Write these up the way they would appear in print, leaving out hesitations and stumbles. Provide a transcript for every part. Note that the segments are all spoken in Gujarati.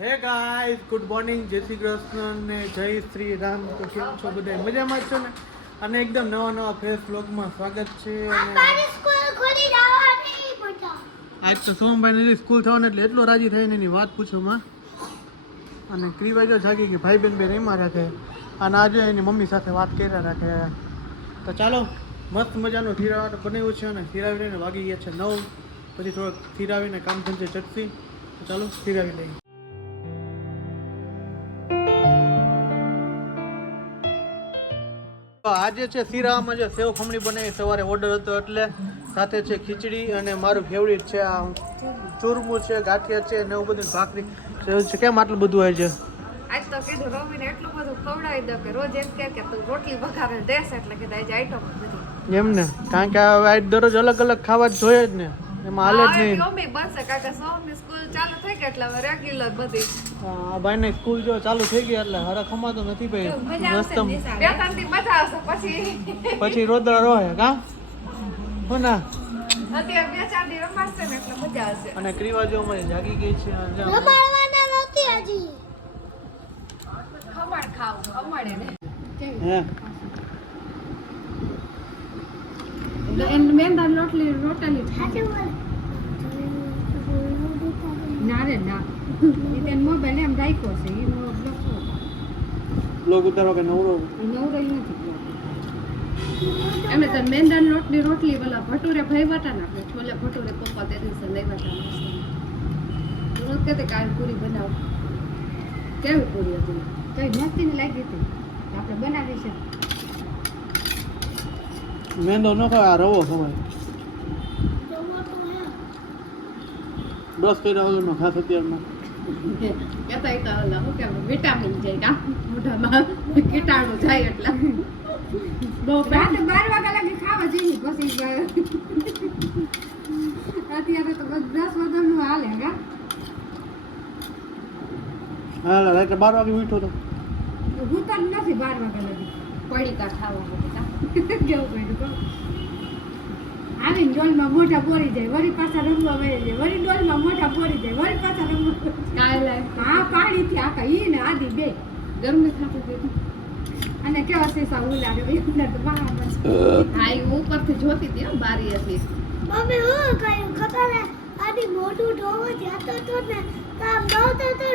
હે ગાઈસ, ગુડ મોર્નિંગ, જય શ્રી કૃષ્ણ ને જય શ્રી રામ. તો કેમ છો બધા? મજામાં જ છો ને? અને એકદમ નવા ફ્રેશ વ્લોગમાં સ્વાગત છે. અને આજ તો સોમભાઈની સ્કૂલ થવાની એટલે એટલો રાજી થઈને એની વાત પૂછું માં. અને ક્રીવાઈ જો જાગી ગઈ, ભાઈ બેન એમાં રાખે અને આજે એની મમ્મી સાથે વાત કર્યા રાખે. તો ચાલો, મસ્ત મજાનો થીરા બનાવ્યો છે અને થીરાવીને વાગી ગયા છે 9. પછી થોડોક થીરાવીને કામ ધંધે ચડશી. તો ચાલો થીરાવી લઈએ. આજે છે શીરામાં જે સેવ ખમણી બનાવી, સવારે ઓર્ડર હતો એટલે સાથે છે ખીચડી અને મારું ફેવરિટ છે આ ચૂરમું છે, ગાંઠિયા છે ને એવું બધું, ભાખરી છે. કેમ આટલું બધું હોય છે? આજ તો કીધું રોમીને એટલું બધું ખવડાવી દો કે રોજ એમ કે તું રોટલી વઘારે દેશ એટલે કીધું આજે આઈટમ બધી એમ ને, કારણ કે આ દરરોજ અલગ અલગ ખાવા જોઈએ જ ને, એમાં હાલે જ નહીં. મમ્મી બનશે કારણ કે સોમની સ્કૂલ ચાલુ થઈ ગઈ એટલે હવે રેગ્યુલર બધી. હા, ભાઈ ને સ્કૂલ જો ચાલુ થઈ ગઈ એટલે હરખ ખમાતો નથી ભાઈ. મસ્ત બે ત્રણથી મજા આવશે પછી રોદડા રોહે કા હો ના. અત્યારે 2-4 દી રમાશે ને એટલે મજા આવશે. અને ક્રીવા જો અમારી જાગી ગઈ છે. રમાડવાના નથી હજી. ખમણ ખાવ ખમણ એને હે મેંદા રોટલી ના રે ના એ મોબાઈલ એમ રાખ્યો છે એનો લોગ ઉતારો કે નવરો નથી એમને તો મેંદાની રોટલી પેલા ભટુરે ભાઈ વાટા નાખે, છોલે ભટુરે પપ્પા તે દિવસે લઈ વાટા નાખે. કે કાલ પૂરી બનાવ કેવી પૂરી હતી? કઈ મસ્તી ની લાગી હતી, આપણે બનાવી છે. મેંદો ન ખાય, આ રવો ખવાય. 10 કર્યા વગરનો ખાસ અત્યારમાં વિટામિન જાય કા મોઢામાં કીટાણુ જાય એટલે બહુ 12 વાગ્યા લાગી ખાવા જઈએ. પછી અત્યારે તો 10 વાગ્યાનું હાલે કા. હા, રાત્રે 12 વાગે ઉઠ્યો તો હું તો નથી 12 વાગ્યા લગી પડીકા ખાવા કેવું પડ્યું આવીને ડોલમાં મોઢા પોરી જાય, વળી પાછા રમવા વહી જાય, વળી ડોલમાં મોઢા પોરી જાય, વળી પાછા રમવા. હા, પાણીથી આખા ઈ ને આદી બે ગરમી થતું ગયું. અને કેવા સીસા ઉલાડે એમને તો બહાર. હા, એ ઉપરથી જોતી હતી બારી હતી. મમ્મી હું કયું ખબર હે? આની મોઢું ઢોવો જતો તો ને કામ નહોતો તો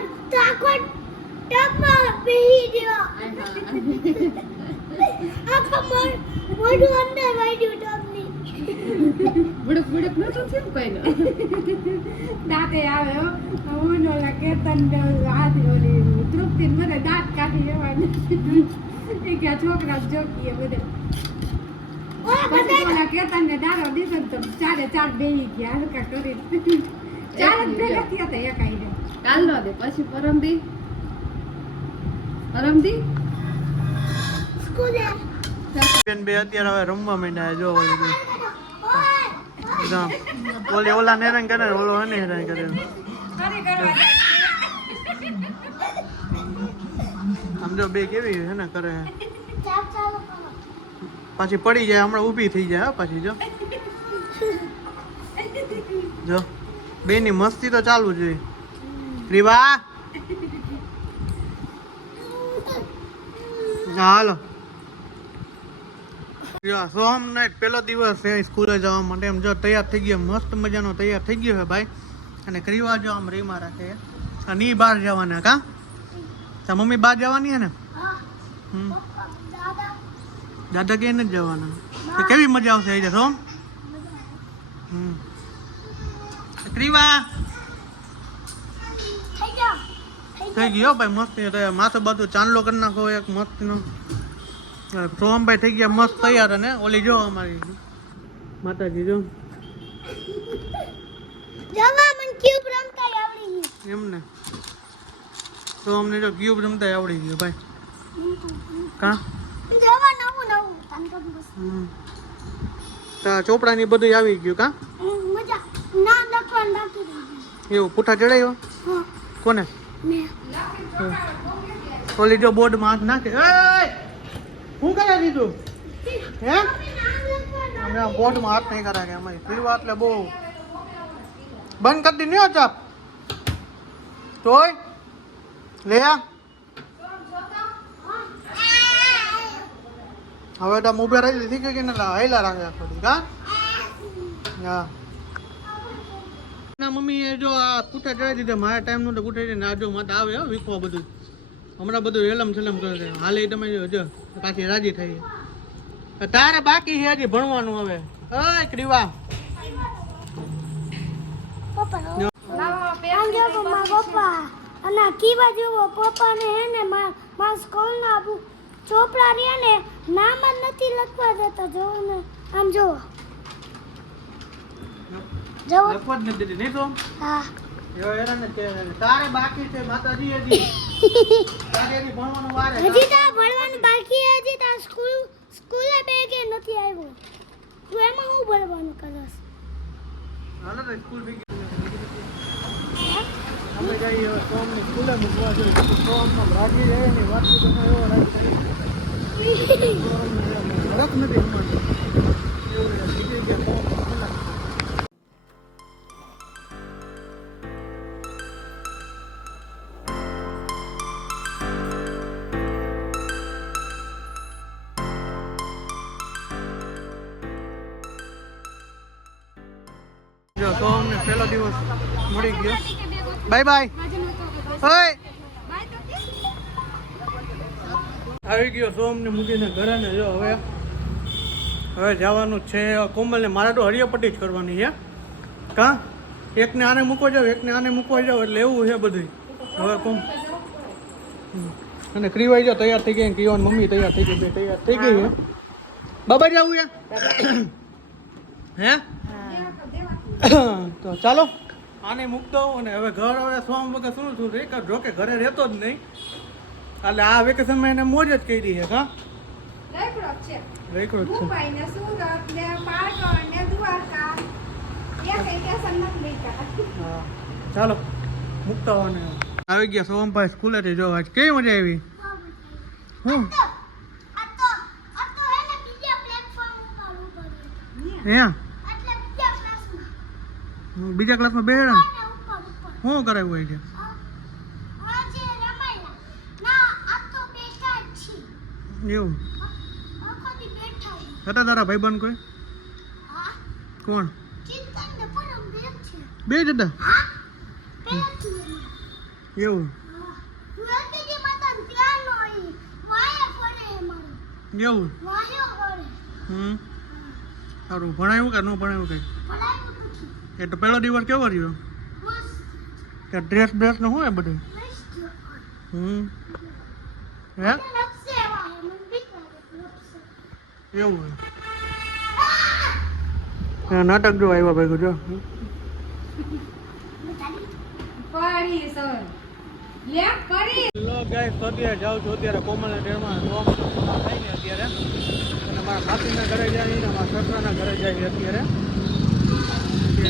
આખો ટપમાં પી ગયો. આખો મોઢું અંદર વાડ્યું ટપની. બુડક નતો થયું કઈ દાંતે આવે હું નો લાગે તન હાથ ઓલી તૃપ્તિ મને દાંત કાઢી જવાનું એ કે છોકરા જોકીએ બધે. પછી ઓલા કેતન ને દારો દીધો તો 4 બેહી ગયા હલકા કરી 4 જ ભેગા થયા હતા એક આઈને કાલ નો દે. પછી પરમદી સ્કૂલે બેન બે અત્યારે હવે રમવા માંડ્યા. જો ઓલી ઓલા ને હેરાન કરે, ઓલો એને હેરાન કરે. આમ જો બે કેવી હે ને કરે, પાછી પડી જાય, હમણાં ઊભી થઈ જાય. પાછી જો બે ની મસ્તી તો ચાલુ જોઈએ. રીવા હાલો. સોમ નાઈટ પહેલો દિવસ છે સ્કૂલે જવા માટે. એમ જો તૈયાર થઈ ગયો, મસ્ત મજાનો તૈયાર થઈ ગયો છે ભાઈ. અને ક્રીવા જો આમ રીમાં રાખે અને ઈ બહાર જવાના કા તા મમ્મી બહાર જવાની હે ને? દાદા કે નથી જવાના. તો કેવી મજા આવશે આજે સોમ? ક્રીવા થઈ ગયો ભાઈ મસ્ત. માથું બાથું ચાંદલો કરી નાખો એક મસ્ત નો. સોમભાઈ થઈ ગયા મસ્ત તૈયાર. અને ઓલી જો અમારી માતાજી જો જવા મન ક્યુબ રમતા આવડી ગયું. એમ ને, તો અમને જો ક્યુબ રમતા આવડી ગયો ભાઈ. કા જવા નવું તનકો બસ તા ચોપડાની બધું આવી ગયું કા મજા ના લખવાનું બાકી રહી ગયું. એવું પૂઠા ચડાવ્યો હા કોને? મેં ઓલી જો બોર્ડમાં હાથ નાખે. હું કરે દીધું હે? અમે બોર્ડમાં હાથ નહીં કરાગે અમારી ફ્રીવા એટલે બહુ બંધ કરી દી. ચાપ તોય લે હવે તો ઉભા રહી લીધી કે ના હાઈલા રાખે થોડી હા હા ના મમ્મી એ જો આ પૂઠા ચડાવી દીધા મારા ટાઈમ નું તો પૂઠા ને આ જો મત આવે હો વીખવા બધું હમણાં બધું એલમ છલમ કરે હાલે તમે જો પાછી રાજી થઈ તારે બાકી છે હજી ભણવાનું હવે ઓય ક્રીવા પપ્પા અને કીવા જેવો પપ્પા ને હે ને મારા સ્કૂલ ના ચોપડા રહ્યા ને નામ જ નથી લખવા દેતા જોવો ને આમ જોવો લખવા જ નથી દેતી નહીં તો હા એવો હેરાન જ કરે તારે બાકી છે માતાજી હજી તારે હજી ભણવાનું વારે હજી તો ભણવાનું બાકી છે હજી તો સ્કૂલે બેગે નથી આવ્યો તું એમાં હું ભણવાનું કરસ હાલો તો સ્કૂલ ભેગી અમે જઈએ સોમની સ્કૂલે મૂકવા જોઈએ સોમમાં રાજી રહે ને વાત તો એવો રાજી રખ નથી હમણાં એવું બીજી જગ્યા જો સોમને પહેલો દિવસ મળી ગયો બાય બાય ઓય આવી ગયો સોમને મૂકીને ઘરે ને જો હવે જવાનું છે કોમલને મારે તો હરિયાપટ્ટી જ કરવાની છે કા એકને આને મૂકવા જાવ એકને આને મૂકવા જાવ એટલે એવું છે બધું હવે અને ક્રીવાઈ જાવ તૈયાર થઈ ગઈ ક્રીવાની મમ્મી તૈયાર થઈ ગઈ બે તૈયાર થઈ ગઈ છે બાબા જવું હે તો ચાલો આને મૂકતો અને હવે ઘર હવે સોમ વગર શું શું રે જો કે ઘરે રહેતો જ નહીં એટલે આ વેકેશનમાં એને મોજ જ કરી છે કા રેકરોડ છે હા ચાલો મૂકતા હોને આવી ગયા સોમભાઈ સ્કૂલેથી જો આજ કેવી મજા આવી હું આ તો એને બીજા પ્લેટફોર્મ ઉપર ઉભો હે એટલે બીજા ક્લાસમાં બીજા ક્લાસમાં બેહડા ઉપર શું કરાવ્યું હોય છે આજે રમાયલા ના આ તો બેઠા જ છે એવું આખો દી બેઠા છે હતા તારા ભાઈબંધ કોઈ હા કોણ ચિંતન ને પરમ બેઠ છે બે જ હતા હા બેઠ છે એવું વેલકીજી માતા ત્યાં નોઈ વાયા ફરે મારું એવું વાયો ફરે સારું ભણાયું કે ન ભણાયું કઈ ભણાયું પછી એ તો પહેલો દિવસ કેવો રહ્યો બસ કે ડ્રેસ બ્રેસ નું શું હે બધું હે લપસે વાય મને બીક લાગે લપસે એવું હે નાટક જો આવ્યા ભાઈ જો પડી સર લે પડી લો ગાઈસ તો અત્યારે જાઉં છું અત્યારે કોમલ ડેરમાં જોબ થઈને અત્યારે અને મારા માસીના ઘરે જાય ને મારા સસરાના ઘરે જાય અત્યારે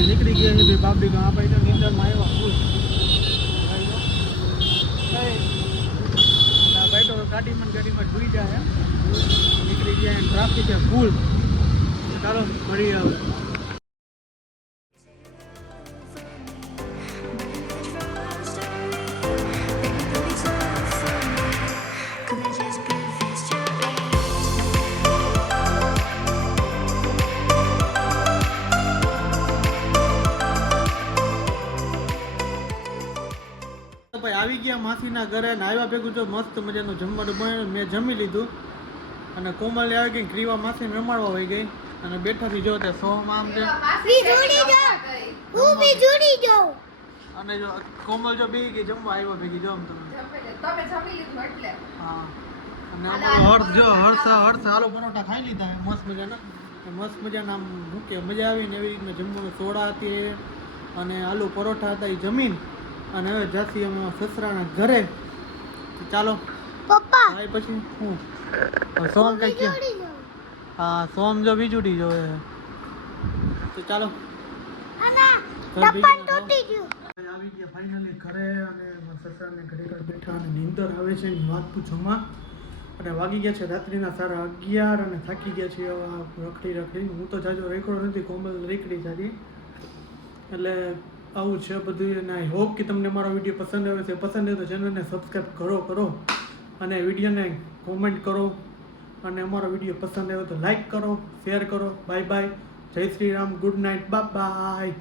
નીકળી ગયા છે બાપડી ગામ આપણે નીંદરમાં આવ્યા ફૂલ ભાઈ તો ગાડીમાં જોઈ જાય નીકળી ગયા ટ્રાફિક છે ફૂલ ચાલો મળીએ હવે ભાઈ આવી ગયા માસીના ઘરે ને આવ્યા ભેગું તો મસ્ત મજાનું જમવાનું બનાવ્યું મેં જમી લીધું અને કોમલ આવી ગઈ ક્રીવા માસીને રમાડવા વહી ગઈ અને બેઠાથી જો તે સોમ આમ છે હું બી જોડી જાઉં અને જો કોમલ જો બેહી ગઈ જમવા આવ્યા ભેગી જો તમે હા અને હર્ષ જો હર્ષ આલુ પરોઠા ખાઈ લીધા મસ્ત મજાના આમ મૂકે મજા આવી ને એવી રીતના જમવાનું સોડા હતી અને આલુ પરોઠા હતા એ જમીન અને હવે જાતી અમે સસરાના ઘરે ચાલો પપ્પા ભાઈ પછી હું સોમ કઈ કે જોડી જાઉં હા સોમ જો બીજુડી જો તો ચાલો આના ટપ્પન તૂટી ગયું આવી ગયા ફાઇનલી ઘરે અને સસરાને ઘરે બેઠા અને નીંદર આવે છે એની વાત પૂછોમાં અને વાગી ગયા છે રાત્રિના 11:30 અને થાકી ગયા છે રખડી હું તો જાજો રેકડો નથી કોમલ રેકડી જાતી એટલે આવું છે બધું. અને આઈ હોપ કે તમને મારો વિડીયો પસંદ આવે છે. પસંદ આવે તો ચેનલને સબસ્ક્રાઈબ કરો અને વિડીયોને કોમેન્ટ કરો. અને અમારો વિડીયો પસંદ આવ્યો તો લાઈક કરો, શેર કરો. Bye bye. જય Shri Ram. Good night. By.